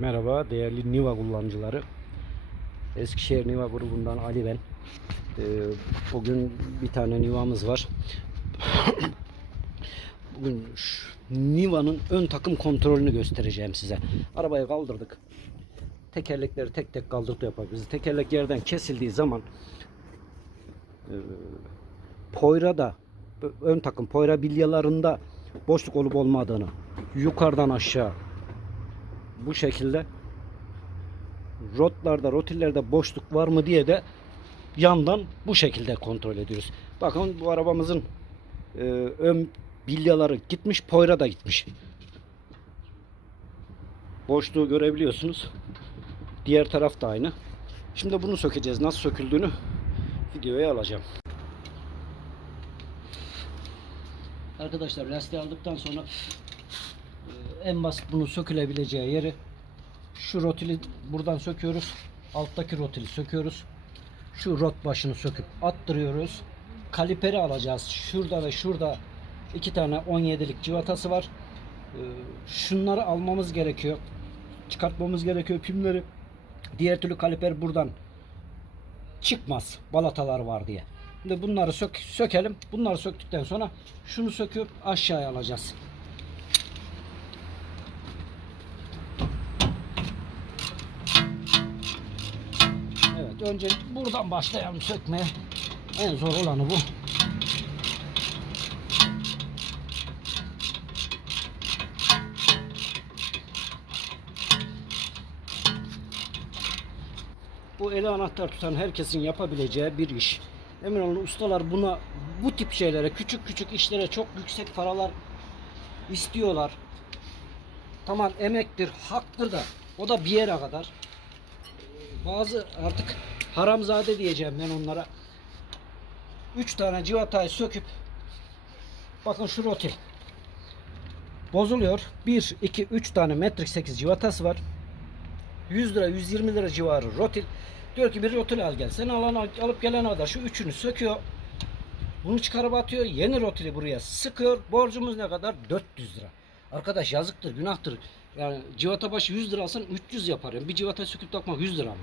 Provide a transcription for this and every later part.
Merhaba değerli Niva kullanıcıları. Eskişehir Niva grubundan Ali ben. Ee, bugün bir tane Niva'mız var. bugün Niva'nın ön takım kontrolünü göstereceğim size. Arabayı kaldırdık. Tekerlekleri tek tek kaldırıp yapabiliriz. Tekerlek yerden kesildiği zaman e, Poyra'da ön takım Poyra bilyalarında boşluk olup olmadığını yukarıdan aşağı bu şekilde rotlarda, rotillerde boşluk var mı diye de yandan bu şekilde kontrol ediyoruz. Bakın bu arabamızın e, ön bilyaları gitmiş, poyra da gitmiş. Boşluğu görebiliyorsunuz. Diğer taraf da aynı. Şimdi bunu sökeceğiz. Nasıl söküldüğünü videoya alacağım. Arkadaşlar lastiği aldıktan sonra en basit bunu sökülebileceği yeri şu rotili buradan söküyoruz. Alttaki rotili söküyoruz. Şu rot başını söküp attırıyoruz. Kaliperi alacağız. Şurada ve şurada iki tane 17'lik civatası var. E, Şunları almamız gerekiyor. Çıkartmamız gerekiyor pimleri. Diğer türlü kaliper buradan çıkmaz. Balatalar var diye. Şimdi bunları sök, sökelim. Bunları söktükten sonra şunu söküp aşağıya alacağız. Evet önce buradan başlayalım sökmeye. En zor olanı bu. Bu eli anahtar tutan herkesin yapabileceği bir iş. Emin olun ustalar buna bu tip şeylere, küçük küçük işlere çok yüksek paralar istiyorlar. Tamam emektir, haktır da o da bir yere kadar. Bazı artık haramzade diyeceğim ben onlara. Üç tane civatayı söküp bakın şu rotil bozuluyor. 1, 2, 3 tane metrik 8 civatası var. 100 lira 120 lira civarı rotil. Diyor ki bir rotil al gel. Sen alan alıp gelen kadar şu üçünü söküyor. Bunu çıkarıp atıyor. Yeni rotili buraya sıkıyor. Borcumuz ne kadar? 400 lira. Arkadaş yazıktır, günahtır. Yani civata başı 100 lira alsan 300 yapar. Yani bir civata söküp takmak 100 lira mı?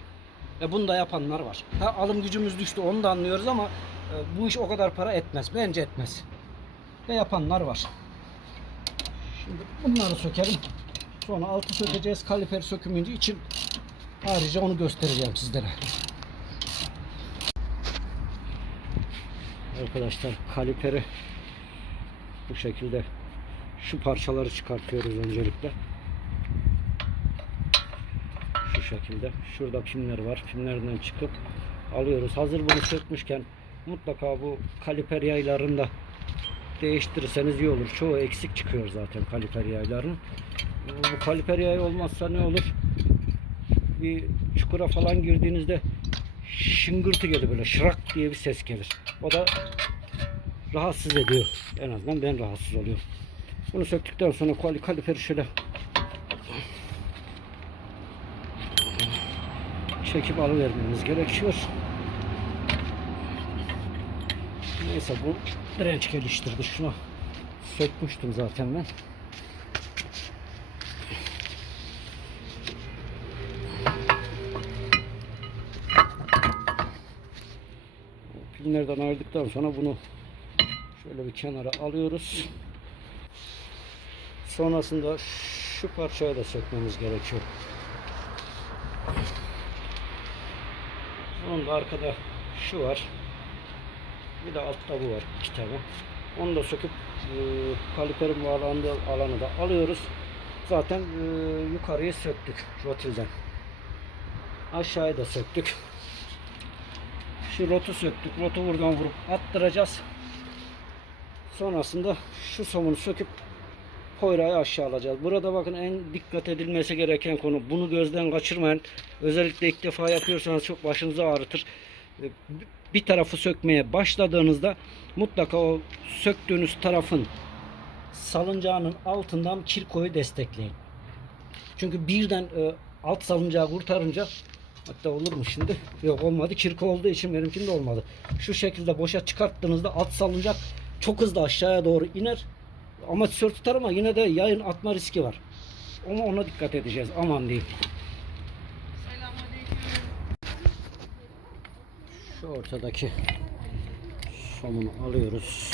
E bunu da yapanlar var. Ha, alım gücümüz düştü onu da anlıyoruz ama e, bu iş o kadar para etmez. Bence etmez. Ve yapanlar var. Şimdi bunları sökelim. Sonra altı sökeceğiz. Kaliper sökümü için ayrıca onu göstereceğim sizlere. Arkadaşlar kaliperi bu şekilde şu parçaları çıkartıyoruz öncelikle. Şu şekilde. Şurada pimler var. Pimlerden çıkıp alıyoruz. Hazır bunu sökmüşken mutlaka bu kaliper yaylarını da değiştirirseniz iyi olur. Çoğu eksik çıkıyor zaten kaliper yaylarının. Bu kaliper yayı olmazsa ne olur? Bir çukura falan girdiğinizde şıngırtı gelir böyle şırak diye bir ses gelir. O da rahatsız ediyor. En azından ben rahatsız oluyorum. Bunu söktükten sonra kali kaliferi şöyle çekip alıvermemiz gerekiyor. Neyse bu direnç geliştirdi. Şunu sökmüştüm zaten ben. Pillerden ayırdıktan sonra bunu şöyle bir kenara alıyoruz. Sonrasında şu parçayı da sökmemiz gerekiyor. Onun da arkada şu var. Bir de altta bu var. iki. Onu da söküp e, kaliperin bağlandığı alanı da alıyoruz. Zaten e, yukarıyı söktük rotilden. Aşağıyı da söktük. Şu rotu söktük. Rotu buradan vurup attıracağız. Sonrasında şu somunu söküp poyrayı aşağı alacağız. Burada bakın en dikkat edilmesi gereken konu. Bunu gözden kaçırmayın. Özellikle ilk defa yapıyorsanız çok başınızı ağrıtır. Ee, Bir tarafı sökmeye başladığınızda mutlaka o söktüğünüz tarafın salıncağının altından kirkoyu destekleyin. Çünkü birden e, alt salıncağı kurtarınca hatta olur mu şimdi? Yok olmadı. Kirko olduğu için benimkinde olmadı. Şu şekilde boşa çıkarttığınızda alt salıncak çok hızlı aşağıya doğru iner. Amatör tutar ama yine de yayın atma riski var. Ona, ona dikkat edeceğiz. Aman diyeyim. Şu ortadaki somunu alıyoruz.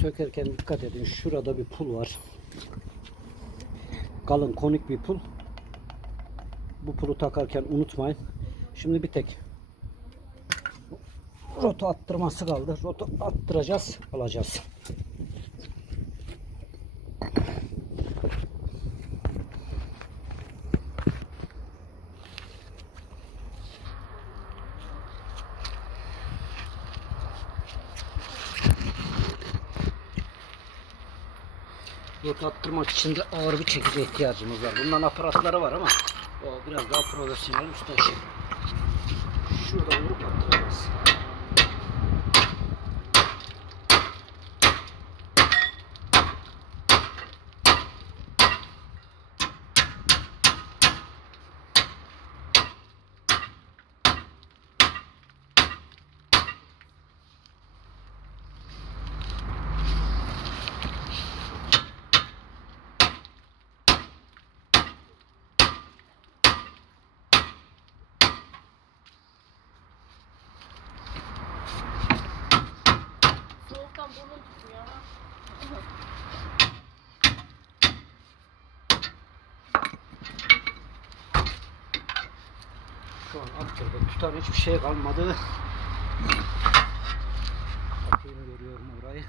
Sökerken dikkat edin. Şurada bir pul var. Kalın konik bir pul. Bu pulu takarken unutmayın. Şimdi bir tek roto attırması kaldı. Roto attıracağız, alacağız. Roto attırmak için de ağır bir çekice ihtiyacımız var. Bundan aparatları var ama o biraz daha profesyonel usta. Şuradan vurup attıracağız. Soğuktan burnum tutmuyor ama. Şu an attırdık. Tutan hiçbir şey kalmadı. Bakayım görüyorum orayı.